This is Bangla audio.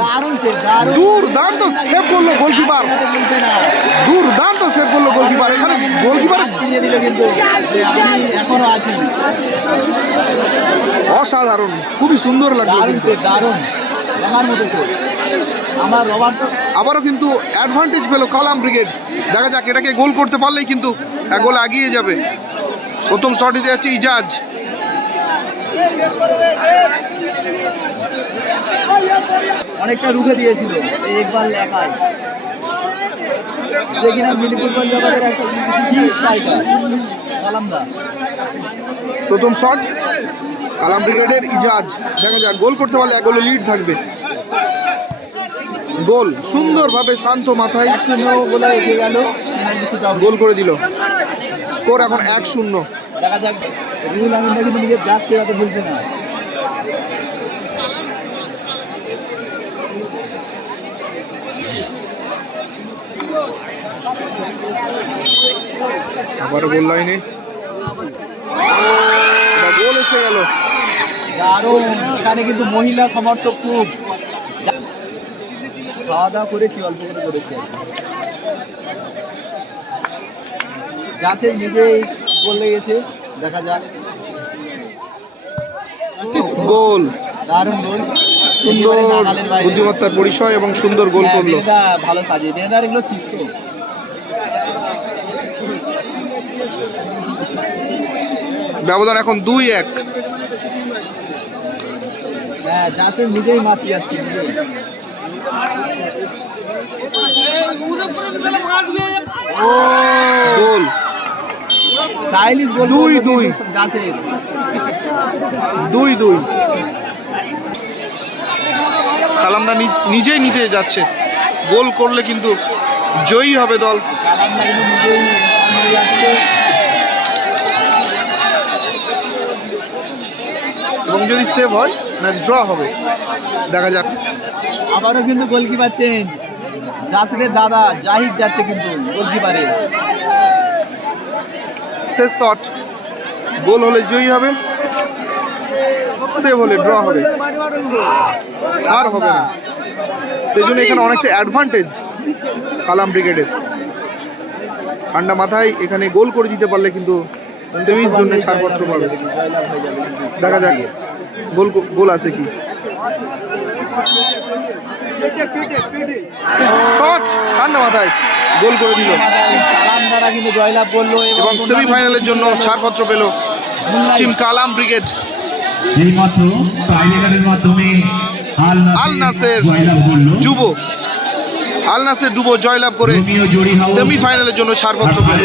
সেভ। দুর্দান্ত সেভ করল গোলকিপার। দুর্দান্ত সেভ করল গোলকিপার এখানে গোলকিপার অসাধারণ খুবই সুন্দর লাগল আবারও কিন্তু অ্যাডভান্টেজ পেল কালাম ব্রিগেড। দেখা যাক এটাকে গোল করতে পারলেই কিন্তু এক গোল এগিয়ে যাবে। প্রথম শট দিতে যাচ্ছে ইজাজ। অনেকটা রুখে দিয়েছিল একবার একাই যে কিনা মিলিপুর পঞ্জাবের একটা স্ট্রাইকার কালামদা। প্রথম শট কালাম ব্রিগেডের ইজাজ। দেখা যাক গোল করতে পারলে এক গোলে লিড থাকবে। গোল সুন্দরভাবে শান্ত মাথায় এগিয়ে গেল করে দিল। স্কোর এখন এক শূন্য। দেখা যাক রুহুল আমিনটা কিন্তু নিজের ফেরাতে ভুলছে না। আবারও গোল লাইনে। গোল এসে গেল। দারুণ। এখানে কিন্তু মহিলা সমর্থক খুব। খাওয়া দাওয়া করেছি অল্প করে করেছি। যাতে নিজেই গোল লেগেছে দেখা যাক। গোল। দারুণ গোল। সুন্দর। বুদ্ধিমত্তার পরিচয় এবং সুন্দর গোল হ্যাঁ, করল। ভালো সাজিয়ে। বেনেদার এগুলো শিষ্য। ব্যবধান এখন দুই এক। হ্যাঁ নিজেই মাতি। গোল। দুই, দুই। দুই দুই। কালামদা নিজেই নিতে যাচ্ছে। গোল করলে কিন্তু জয়ী হবে দল কালামদা কিন্তু নিজেই নিয়ে যাচ্ছে এবং যদি সেভ হয় ম্যাচ ড্র হবে। দেখা যাক। আবারও কিন্তু গোলকিপার চেঞ্জ জাসেদের দাদা জাহিদ যাচ্ছে কিন্তু গোলকিপারে শেষ শট গোল হলে জয়ী হবে। সেভ হলে ড্র হবে। আর হবে না। সেই জন্য এখানে অনেকটা অ্যাডভান্টেজ কালাম ব্রিগেডের ঠান্ডা মাথায় এখানে গোল করে দিতে পারলে কিন্তু সেমির জন্য ছাড়পত্র পাবে। দেখা যাক। গোল গোল আছে কি? শট ঠান্ডা মাথায়। গোল করে দিল। কালামদারা কিন্তু জয়লাভ করল এবং সেমিফাইনালের জন্য ছাড়পত্র পেল টিম কালাম ব্রিগেড। এইমাত্র টাইব্রেকারের মাধ্যমে আল আল নাসের যুব। আল নাসের ডুবো জয়লাভ করে সেমিফাইনালের জন্য ছাড়পত্র পেল।